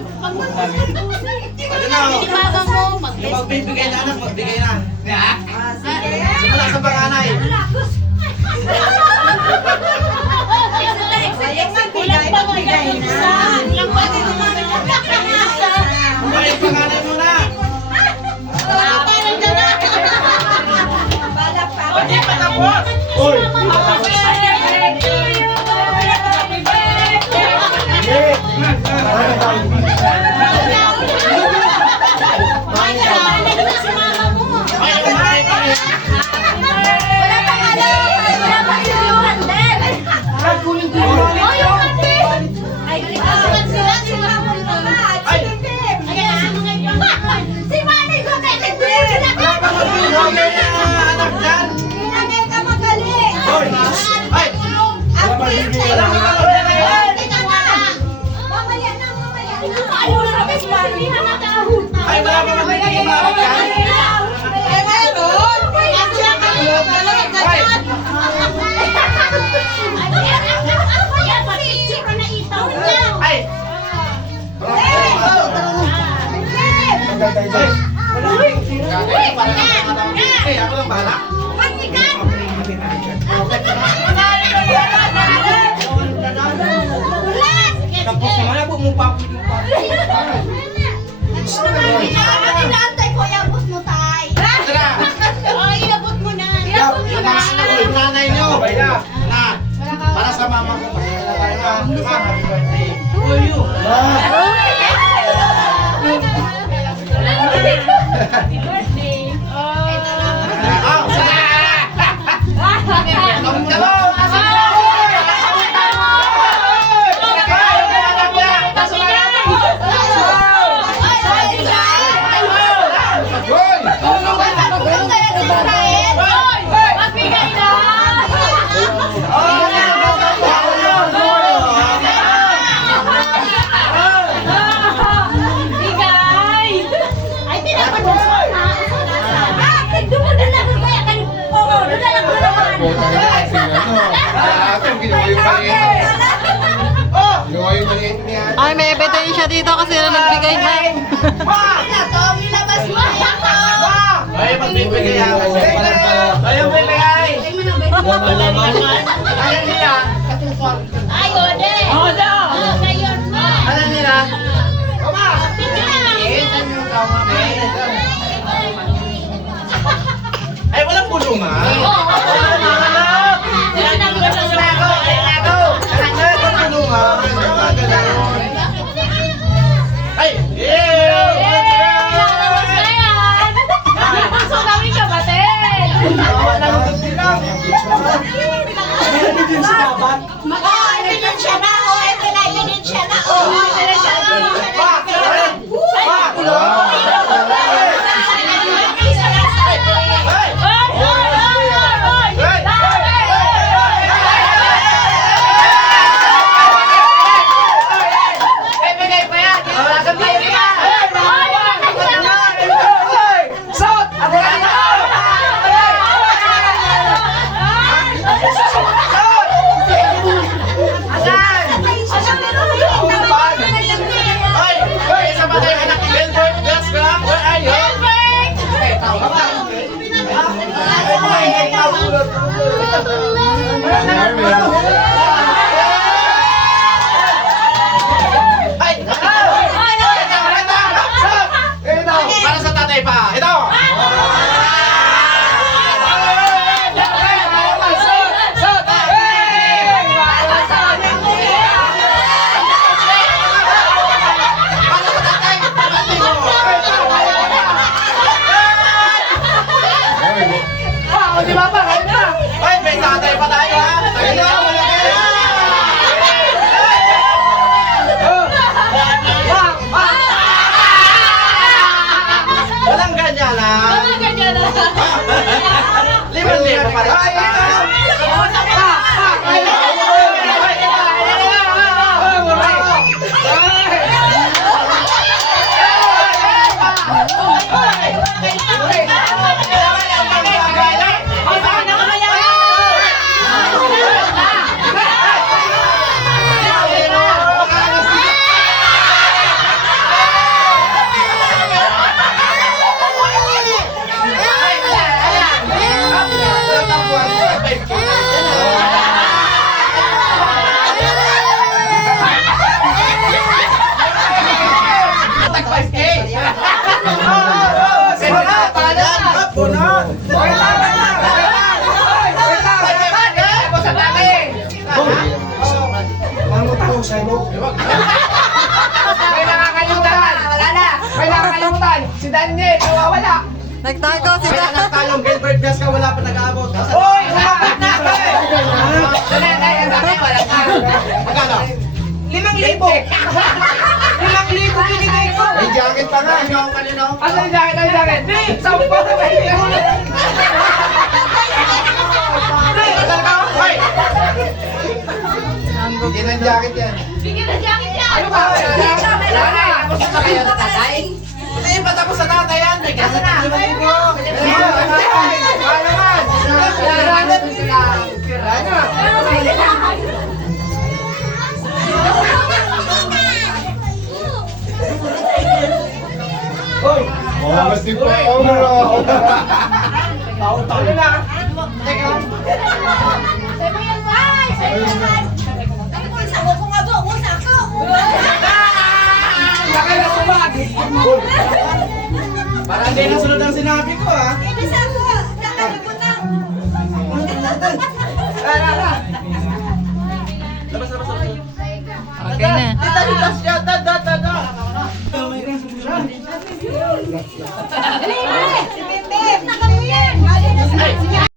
Ano na? Magbibigay na anak, magbigay na. Simula sa panganay. Ay, panganay muna. Hindi pa tapos. Uy! Ay, wala pa magiging mawag yan. Ay, meron! Ay! Ay, ako lang bahala. Tapos naman ako mo papi. Nanay nyo. Na. Para sa mama ko. Happy birthday. Happy birthday. Ay, may ebidensya dito kasi na nagbigay na. Ay, magbibigay ako. Ay, magbibigay. Ayan nila. Ayan nila. Ay, walang bulungan. Ay! Para sa tatay pa. Ito. Ay, may tatay pa tayo ha. Walang ganyan ha. Liman-liman pa rin. May nakakalimutan. Wala na. May nakakalimutan. Si Daniel, nawawala. Nagtago si May Dan. anak tayong Gilbert Gas ka, wala pa nag-aabot. Hoy, lumapit na. Dali, dali, wala ka. Magkano? 5,000. 5,000 binigay ko. May jacket pa nga. Ano ako kanino? Ano yung jacket? Ano yung jacket? Sampo na ba yun? Hoy! Bigyan ng jacket yan. Ano ba? Wala na. Tapos na kayo na tatay? Hindi pa tapos sa tatay yan. May gas na. Ano naman? Wala na. Hoy! Mastig pa ako bro. Ano na? Teka. Laki na sumag. Para hindi nasunod ang sinabi ko ha. Okay na. Dito siya. Da.